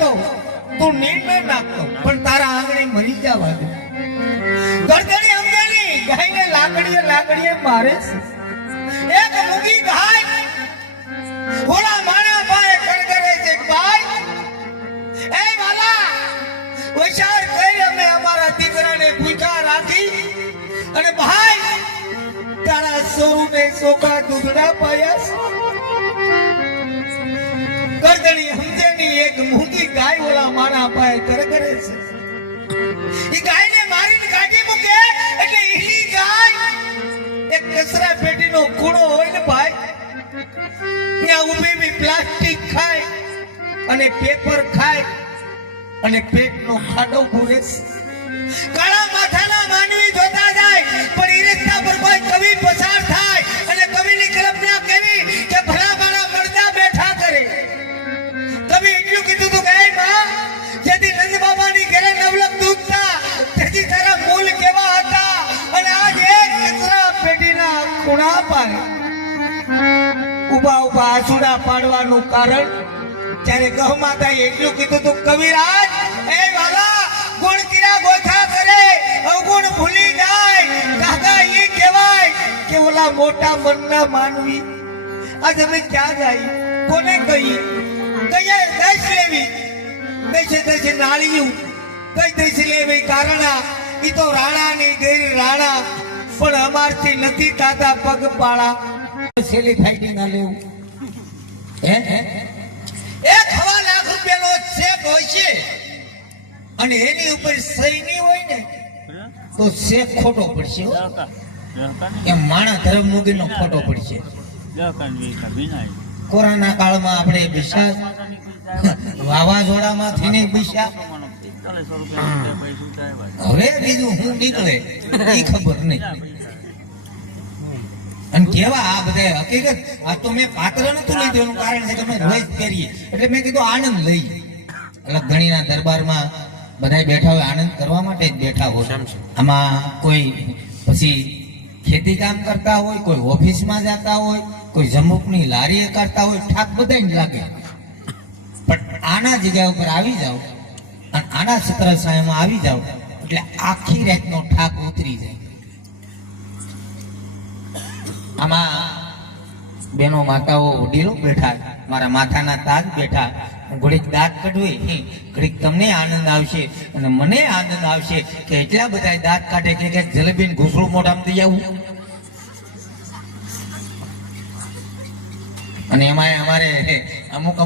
નાખતો તું ને નાખતો પણ તારા આંગણે મરી જવા દે. ગરદણી અંગેની ગાયને લાકડીએ લાકડીએ મારે એક મુગી ગાય. ઘોડા માણા પાએ કરગરે છે ભાઈ. એ વાલા વિચાર કરી અમે અમારા દીકરાને ભૂખા રાખી. અને ભાઈ, તારા સોરુને સોકા દૂધડા પાયા છે. ગરદણી સમજેની એક મૂંગી એક કચરા પેટીનો ખૂણો હોય ને ભાઈ, ત્યાં ઊભી પ્લાસ્ટિક ખાય અને પેપર ખાય અને પેટનો ખાડો પૂરે. કાળા પેટીના પાડે. ઊભા ઊભા આસુડા પાડવાનું કારણ ત્યારે ગહ માતા એટલું કીધું તું, કવિરાજ, એ વાલા, ગુણ કિરા ગોથા કરે, અવગુણ ભૂલી જાય, કાકા એ કહેવાય કે ઓલા મોટા મનના માનવી. આ અમે ક્યાં જાય? કોને કહીએ? કહીએ દસ લેવી. દસે દેશે નાળિયું. કઈ દસ લેવી? કારણા. એ તો રાણા ની ગઈ રાણા. પણ અમારથી નથી તાતા પગ પાળા છેલ્લી ફાઈટી ના લેવું. હે? એક હવા લાખ રૂપિયાનો ચેક હોય છે. અને એની ઉપર સહી નહીં હોય ને તો ચેક ખોટો પડશે એ એમ માણા ધર્મ મૂકીનો ખોટો પડશે. કોરોના કાળમાં આપણે બિશા વાવાઝોડામાં થઈને બિશા હવે બીજું હું નીકળે એ ખબર નહીં. અને કેવા આ બધા હકીકત આ તો મેં પાત્ર નતું લીધું એનું કારણ છે કે અમે રોજ કરીએ એટલે મેં કીધું આનંદ લઈ. એટલે ઘણીના દરબારમાં બધા બેઠા હોય આનંદ કરવા માટે જ બેઠા હોય. આમાં કોઈ પછી ખેતી કામ કરતા હોય કોઈ ઓફિસમાં જતા હોય કોઈ જમુકની લારીએ કરતા હોય ઠાક બધાને લાગે. પણ આના જગ્યા ઉપર આવી જાઓ આના સત્ર સાયમાં આવી જાઓ, એટલે આખી રાતનો ઠાક ઉતરી જાય. આમાં બેનો માતાઓ વડીલો બેઠા, મારા માથાના તાજ બેઠા, ઘડીક દાંત કાઢવી ઘડીક તમને આનંદ આવશે અને મને આનંદ આવશે કે એટલા બધા દાંત કાઢે કે કે જલેબી ઘૂસડું મોઢામાં થઈ જવું અને એમાં અમારે અમુક અમુક